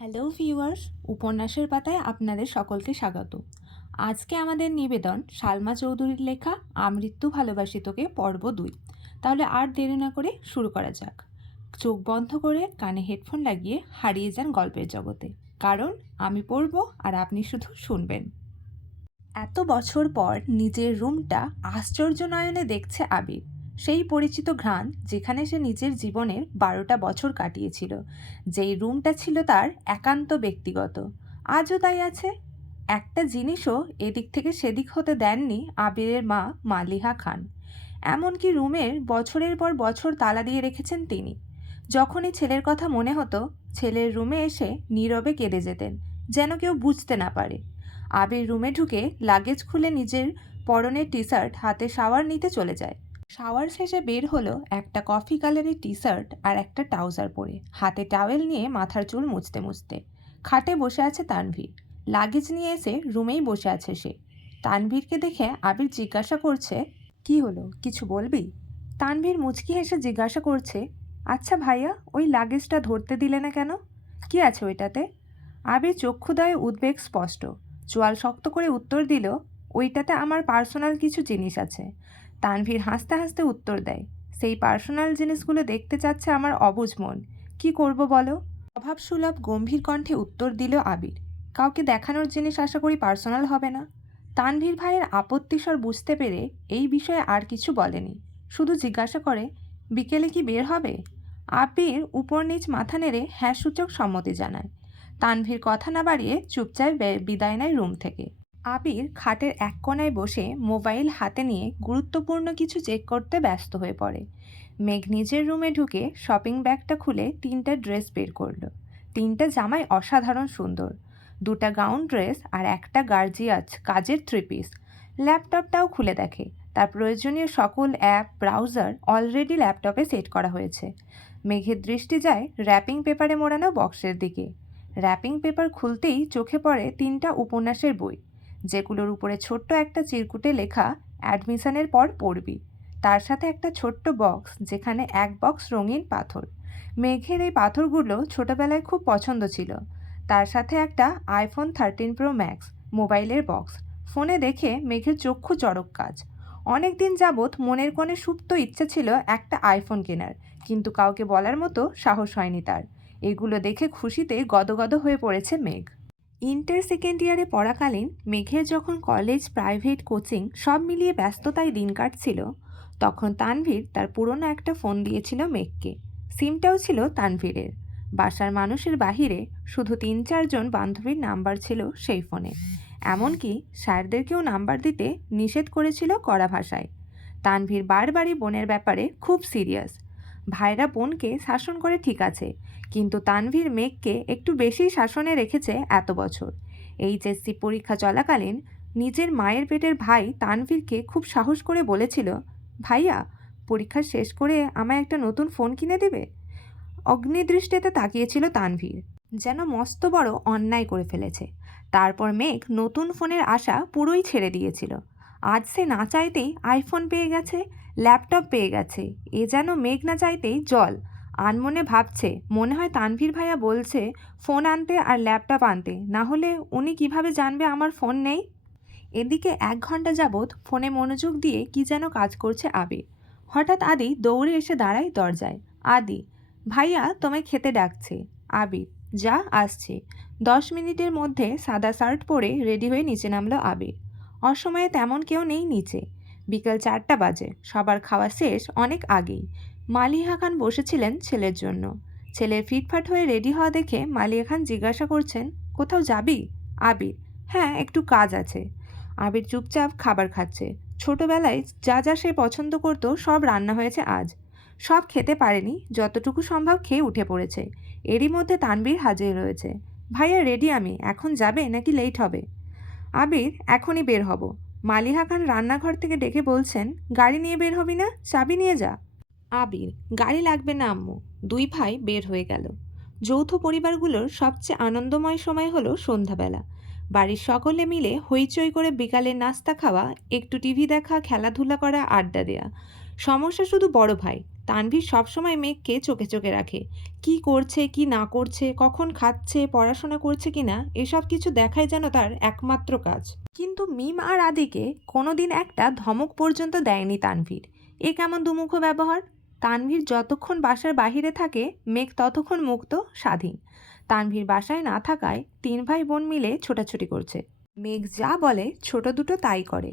Hello viewers, উপন্যাসের পাতায় আপনাদের সকলকে স্বাগত। আজকে আমাদের নিবেদন সালমা চৌধুরীর লেখা আমৃত্যু ভালোবাসি তোকে পর্ব 2। তাহলে আর দেরি না করে শুরু করা যাক। চোখ বন্ধ করে কানে হেডফোন লাগিয়ে হারিয়ে যান গল্পের জগতে, কারণ আমি পড়ব আর আপনি শুধু শুনবেন। এত বছর পর নিজের রুমটা আশ্চর্য নয়নে দেখছে আবির। সেই পরিচিত ঘ্রাণ যেখানে সে নিজের জীবনের 12টা বছর কাটিয়েছিল, যেই রুমটা ছিল তার একান্ত ব্যক্তিগত, আজও তাই আছে। একটা জিনিসও এদিক থেকে সেদিক হতে দেননি আবিরের মা মালিহা খান। এমনকি রুমের বছরের পর বছর তালা দিয়ে রেখেছেন তিনি। যখনই ছেলের কথা মনে হতো, ছেলের রুমে এসে নীরবে কেঁদে যেতেন, যেন কেউ বুঝতে না পারে। আবির রুমে ঢুকে লাগেজ খুলে নিজের পরনের টি শার্ট হাতে শাওয়ার নিতে চলে যায়। শাওয়ার শেষে বের হলো একটা কফি কালারের টি শার্ট আর একটা ট্রাউজার পরে, হাতে টাওয়েল নিয়ে মাথার চুল মুছতে মুছতে। খাটে বসে আছে তানভীর, লাগেজ নিয়ে এসে রুমেই বসে আছে সে। তানভীরকে দেখে আবির জিজ্ঞাসা করছে, কি হলো, কিছু বলবি? তানভীর মুচকি হেসে জিজ্ঞাসা করছে, আচ্ছা ভাইয়া, ওই লাগেজটা ধরতে দিলে না কেন? কি আছে ওইটাতে? আবির চক্ষুদয়ে উদ্বেগ স্পষ্ট, চোয়াল শক্ত করে উত্তর দিল, ওইটাতে আমার পার্সোনাল কিছু জিনিস আছে। তানভীর হাসতে হাসতে উত্তর দেয়, সেই পার্সোনাল জিনিসগুলো দেখতে চাচ্ছে আমার অবুঝ মন, কি করব বলো? অভাবসুলভ গম্ভীর কণ্ঠে উত্তর দিল আবির, কাউকে দেখানোর জিনিস আশা করি পার্সোনাল হবে না। তানভীর ভাইয়ের আপত্তিস্বর বুঝতে পেরে এই বিষয়ে আর কিছু বলেনি, শুধু জিজ্ঞাসা করে, বিকেলে কি বের হবে? আবির উপর নিচ মাথা নেড়ে হ্যাঁ সূচক সম্মতি জানায়। তানভীর কথা না বাড়িয়ে চুপচাপ বিদায় নেয় রুম থেকে। আবির খাটের এক কোণায় বসে মোবাইল হাতে নিয়ে গুরুত্বপূর্ণ কিছু চেক করতে ব্যস্ত হয়ে পড়ে। মেঘ নিজের রুমে ঢুকে শপিং ব্যাগটা খুলে 3টা ড্রেস বের করলো। 3টা জামাই অসাধারণ সুন্দর, 2টা গাউন ড্রেস আর একটা গার্জিয়াস কাজের 3 পিস। ল্যাপটপটাও খুলে দেখে, তার প্রয়োজনীয় সকল অ্যাপ ব্রাউজার অলরেডি ল্যাপটপে সেট করা হয়েছে। মেঘের দৃষ্টি যায় র্যাপিং পেপারে মোড়ানো বক্সের দিকে। র্যাপিং পেপার খুলতেই চোখে পড়ে 3টা উপন্যাসের বই, যেগুলোর উপরে ছোট্ট একটা চিরকুটে লেখা, অ্যাডমিশনের পর পড়বি। তার সাথে একটা ছোট্ট বক্স, যেখানে এক বক্স রঙিন পাথর। মেঘের এই পাথরগুলো ছোটবেলায় খুব পছন্দ ছিল। তার সাথে একটা আইফোন 13 প্রো ম্যাক্স মোবাইলের বক্স। ফোনে দেখে মেঘের চক্ষু চড়ক কাজ। অনেক দিন যাবৎ মনের কোণে সুপ্ত ইচ্ছে ছিল একটা আইফোন কেনার, কিন্তু কাউকে বলার মতো সাহস হয়নি তার। এগুলো দেখে খুশিতে গদগদ হয়ে পড়েছে মেঘ। ইন্টার সেকেন্ড ইয়ারে পড়াকালীন মেঘের যখন কলেজ, প্রাইভেট, কোচিং সব মিলিয়ে ব্যস্ততায় দিন কাটছিল, তখন তানভীর তার পুরনো একটা ফোন দিয়েছিল মেঘকে। সিমটাও ছিল তানভীরের। বাসার মানুষের বাহিরে শুধু 3-4 জন বান্ধবীর নাম্বার ছিল সেই ফোনে। এমনকি স্যারদেরকেও নাম্বার দিতে নিষেধ করেছিল কড়া ভাষায়। তানভীর বারবারই বোনের ব্যাপারে খুব সিরিয়াস। ভাইরা বোনকে শাসন করে ঠিক আছে, কিন্তু তানভীর মেঘকে একটু বেশি শাসনে রেখেছে এত বছর। এইচএসসি পরীক্ষা চলাকালীন নিজের মায়ের পেটের ভাই তানভীরকে খুব সাহস করে বলেছিল, ভাইয়া, পরীক্ষা শেষ করে আমায় একটা নতুন ফোন কিনে দেবে? অগ্নিদৃষ্টিতে তাকিয়েছিল তানভীর, যেন মস্ত বড় অন্যায় করে ফেলেছে। তারপর মেঘ নতুন ফোনের আশা পুরোই ছেড়ে দিয়েছিল। আজ সে না চাইতেই আইফোন পেয়ে গেছে, ল্যাপটপ পেয়ে গেছে। এ যেন মেঘ না চাইতেই জল। আনমনে ভাবছে, মনে হয় তানভীর ভাইয়া বলছে ফোন আনতে আর ল্যাপটপ আনতে, না হলে উনি কিভাবে জানবে আমার ফোন নেই। এদিকে 1 ঘন্টা যাবৎ ফোনে মনোযোগ দিয়ে কি যেন কাজ করছে আবির। হঠাৎ আদি দৌড়ে এসে দাঁড়ায় দরজায়। আদি, ভাইয়া তোমায় খেতে ডাকছে। আবির, যা, আসছে। 10 মিনিটের মধ্যে সাদা শার্ট পরে রেডি হয়ে নিচে নামলো আবির। অসময়ে তেমন কেউ নেই নিচে। বিকেল 4টা বাজে, সবার খাওয়া শেষ অনেক আগেই। মালিহা খান বসেছিলেন ছেলের জন্য। ছেলের ফিটফাট হয়ে রেডি হওয়া দেখে মালিহা খান জিজ্ঞাসা করছেন, কোথাও যাবি? আবির, হ্যাঁ, একটু কাজ আছে। আবির চুপচাপ খাবার খাচ্ছে। ছোটবেলায় যা যা সে পছন্দ করত সব রান্না হয়েছে আজ। সব খেতে পারেনি, যতটুকু সম্ভব খেয়ে উঠে পড়েছে। এরই মধ্যে তানভীর হাজির রয়েছে। ভাইয়া, রেডি আমি, এখন যাবে নাকি লেট হবে? আবির, এখনই বের হব। মালিহা খান রান্নাঘর থেকে ডেকে বলছেন, গাড়ি নিয়ে বের হবি না, চাবি নিয়ে যা। আবির, গাড়ি লাগবে না আম্মু। দুই ভাই বের হয়ে গেল। যৌথ পরিবারগুলোর সবচেয়ে আনন্দময় সময় হলো সন্ধ্যাবেলা। বাড়ির সকলে মিলে হইচই করে বিকালের নাস্তা খাওয়া, একটু টিভি দেখা, খেলাধুলা করা, আড্ডা দেয়া। সমস্যা শুধু বড় ভাই, তানভীর সবসময় মেঘকে চোখে চোখে রাখে, কি করছে কি না করছে, কখন খাচ্ছে, পড়াশোনা করছে কিনা, এসব কিছু দেখাই যেন তার একমাত্র কাজ। কিন্তু মিম আর আদিকে কোনোদিন একটা ধমক পর্যন্ত দেয়নি তানভীর। এ কেমন দুমুখো ব্যবহার? তানভীর যতক্ষণ বাসার বাহিরে থাকে মেঘ ততক্ষণ মুক্ত, স্বাধীন। তানভীর বাসায় না থাকায় 3 ভাই বোন মিলে ছোটাছুটি করছে। মেঘ যা বলে ছোট দুটো তাই করে।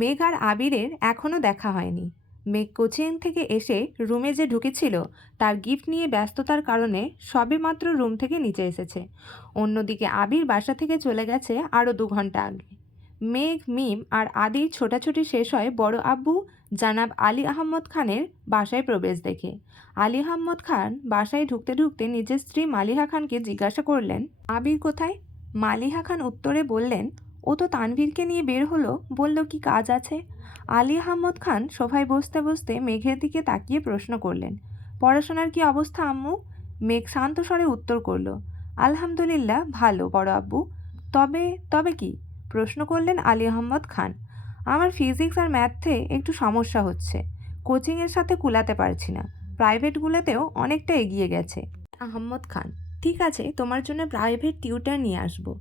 মেঘ আর আবিরের এখনও দেখা হয়নি। মেঘ কোচিং থেকে এসে রুমে যে ঢুকেছিল তার গিফট নিয়ে ব্যস্ততার কারণে সবেমাত্র রুম থেকে নিচে এসেছে। অন্যদিকে আবির বাসা থেকে চলে গেছে আরও 2 ঘন্টা আগে। মেঘ, মিম আর আদির ছোটাছুটি শেষ হয় বড় আব্বু জানাব আলী আহমদ খানের বাসায় প্রবেশ দেখে। আলী আহমদ খান বাসায় ঢুকতে ঢুকতে নিজের স্ত্রী মালিহা খানকে জিজ্ঞাসা করলেন, আবির কোথায়? মালিহা খান উত্তরে বললেন, ও তো তানভীরকে নিয়ে বের হলো, বলল কি কাজ আছে। আলী আহমদ খান সোফায় বসতে বসতে মেঘের দিকে তাকিয়ে প্রশ্ন করলেন, পড়াশোনার কি অবস্থা আম্মু? মেঘ শান্ত স্বরে উত্তর করল, আলহামদুলিল্লাহ ভালো বড় আব্বু। তবে তবে কি? প্রশ্ন করলেন আলী আহমদ খান। আমার ফিজিক্স আর ম্যাথে একটু সমস্যা হচ্ছে, কোচিংয়ের সাথে কুলাতে পারছি না, প্রাইভেটগুলোতেও অনেকটা এগিয়ে গেছে। আহমদ খান, ঠিক আছে, তোমার জন্য প্রাইভেট টিউটার নিয়ে আসবো,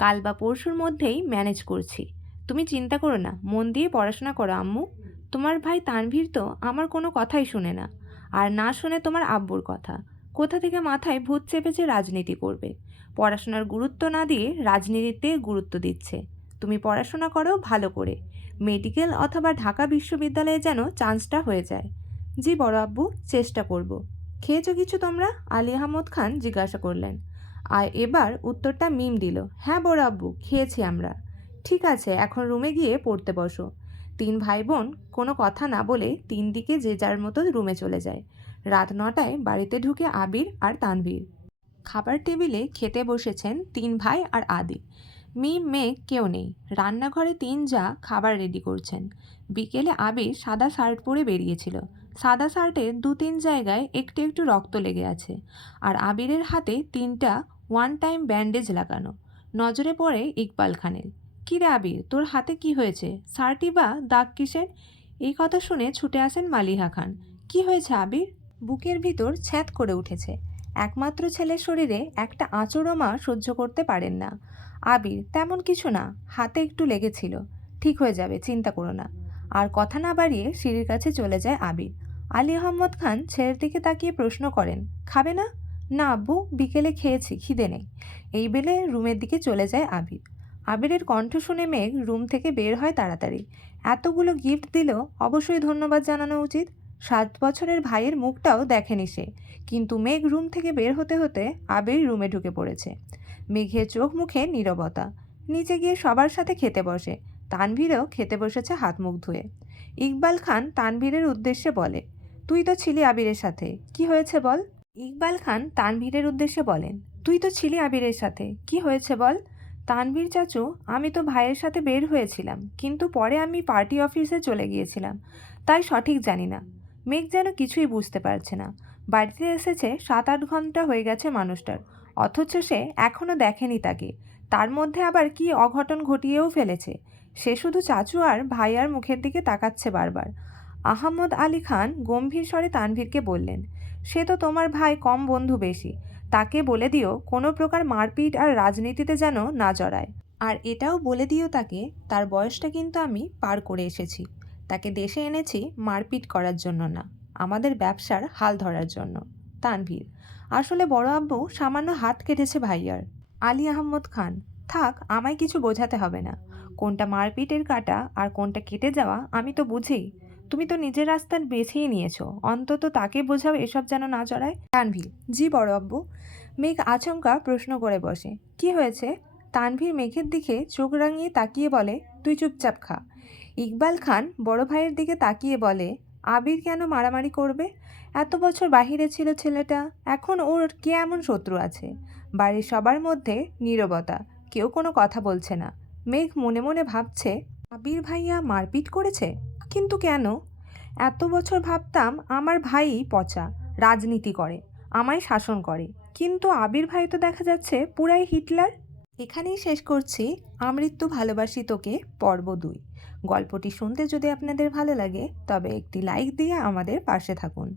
কাল বা পরশুর মধ্যেই ম্যানেজ করছি। তুমি চিন্তা করো না, মন দিয়ে পড়াশোনা করো আম্মু। তোমার ভাই তানভীর তো আমার কোনো কথাই শুনে না, আর না শুনে তোমার আব্বুর কথা। কোথা থেকে মাথায় ভূত চেপেছে রাজনীতি করবে, পড়াশোনার গুরুত্ব না দিয়ে রাজনীতিতে গুরুত্ব দিচ্ছে। তুমি পড়াশোনা করো ভালো করে, মেডিকেল অথবা ঢাকা বিশ্ববিদ্যালয়ে যেন চান্সটা হয়ে যায়। জি বড় আব্বু, চেষ্টা করব। খেয়েছো কিছু তোমরা? আলী আহমদ খান জিজ্ঞাসা করলেন। আর এবার উত্তরটা মিম দিল, হ্যাঁ বড় আব্বু, খেয়েছি আমরা। ঠিক আছে, এখন রুমে গিয়ে পড়তে বসো। 3 ভাই বোন কোনো কথা না বলে 3 দিকে যে যার মতো রুমে চলে যায়। রাত 9টায় বাড়িতে ঢুকে আবির আর তানভীর। খাবার টেবিলে খেতে বসেছেন 3 ভাই আর আদি। মিম, মেঘ কেউ নেই। রান্নাঘরে 3 যা খাবার রেডি করছেন। বিকেলে আবির সাদা শার্ট পরে বেরিয়েছিল। সাদা শার্টের 2-3 জায়গায় একটু একটু রক্ত লেগে আছে, আর আবিরের হাতে 3টা 1 টাইম ব্যান্ডেজ লাগানো। নজরে পড়ে ইকবাল খানের। কী রে আবির, তোর হাতে কি হয়েছে? শার্টই বা দাগ কিসের? এই কথা শুনে ছুটে আসেন মালিহা খান। কি হয়েছে আবির? বুকের ভিতর ছ্যাঁত করে উঠেছে। একমাত্র ছেলের শরীরে একটা আঁচড়ও মা সহ্য করতে পারেন না। আবির, তেমন কিছু না, হাতে একটু লেগেছিল, ঠিক হয়ে যাবে, চিন্তা করো না। আর কথা না বাড়িয়ে সিঁড়ির কাছে চলে যায় আবির। আলী আহমদ খান ছেলের দিকে তাকিয়ে প্রশ্ন করেন, খাবে না? না আব্বু, বিকেলে খেয়েছি, খিদে নেই। এই বেলে রুমের দিকে চলে যায় আবির। আবিরের কণ্ঠ শুনে মেঘ রুম থেকে বের হয় তাড়াতাড়ি। এতগুলো গিফট দিল, অবশ্যই ধন্যবাদ জানানো উচিত। 7 বছরের ভাইয়ের মুখটাও দেখেনি সে। কিন্তু মেঘ রুম থেকে বের হতে হতে আবির রুমে ঢুকে পড়েছে। মেঘের চোখ মুখে নীরবতা। নিচে গিয়ে সবার সাথে খেতে বসে। তানভীরও খেতে বসেছে হাত মুখ ধুয়ে। ইকবাল খান তানভীরের উদ্দেশ্যে বলে, তুই তো ছিলি আবিরের সাথে, কি হয়েছে বল? ইকবাল খান তানভীরের উদ্দেশ্যে বলেন, তুই তো ছিলি আবিরের সাথে, কি হয়েছে বল? তানভীর চাচু, আমি তো ভাইয়ের সাথে বের হয়েছিলাম, কিন্তু পরে আমি পার্টি অফিসে চলে গিয়েছিলাম, তাই সঠিক জানি না। মেঘ যেন কিছুই বুঝতে পারছে না। বাড়িতে এসেছে 7-8 ঘন্টা হয়ে গেছে মানুষটার, অথচ সে এখনও দেখেনি তাকে। তার মধ্যে আবার কি অঘটন ঘটিয়েও ফেলেছে। সে শুধু চাচু আর ভাইয়ার মুখের দিকে তাকাচ্ছে বারবার। আহমদ আলী খান গম্ভীর স্বরে তানভীরকে বললেন, সে তো তোমার ভাই কম বন্ধু বেশি, তাকে বলে দিও কোনো প্রকার মারপিট আর রাজনীতিতে যেন না জড়ায়। আর এটাও বলে দিও তাকে, তার বয়সটা কিন্তু আমি পার করে এসেছি। তাকে দেশে এনেছি মারপিট করার জন্য না, আমাদের ব্যবসার হাল ধরার জন্য। তানভীর, আসলে বড় আব্বু সামান্য হাত কেটেছে ভাইয়ার। আলী আহমদ খান, থাক, আমায় কিছু বোঝাতে হবে না। কোনটা মারপিটের কাটা আর কোনটা কেটে যাওয়া আমি তো বুঝি। তুমি তো নিজের রাস্তা বেছেই নিয়েছো, অন্তত তাকে বোঝাও এসব যেন না জড়ায়। তানভীর, জি বড় আব্বু। মেঘ আচমকা প্রশ্ন করে বসে, কি হয়েছে? তানভীর মেঘের দিকে চোখ রাঙিয়ে তাকিয়ে বলে, তুই চুপচাপ খা। ইকবাল খান বড় ভাইয়ের দিকে তাকিয়ে বলে, আবির কেন মারামারি করবে? এত বছর বাহিরে ছিল ছেলেটা, এখন ওর কে এমন শত্রু আছে? বাড়ির সবার মধ্যে নীরবতা, কেউ কোনো কথা বলছে না। মেঘ মনে মনে ভাবছে, আবির ভাইয়া মারপিট করেছে, কিন্তু কেন? এত বছর ভাবতাম আমার ভাইই পচা, রাজনীতি করে, আমায় শাসন করে, কিন্তু আবির ভাই তো দেখা যাচ্ছে পুরাই হিটলার। এখানেই শেষ করছি আমৃত্যু ভালোবাসি তোকে পর্ব 2। গল্পটি শুনতে যদি আপনাদের ভালো লাগে তবে একটি লাইক দিয়ে আমাদের পাশে থাকুন।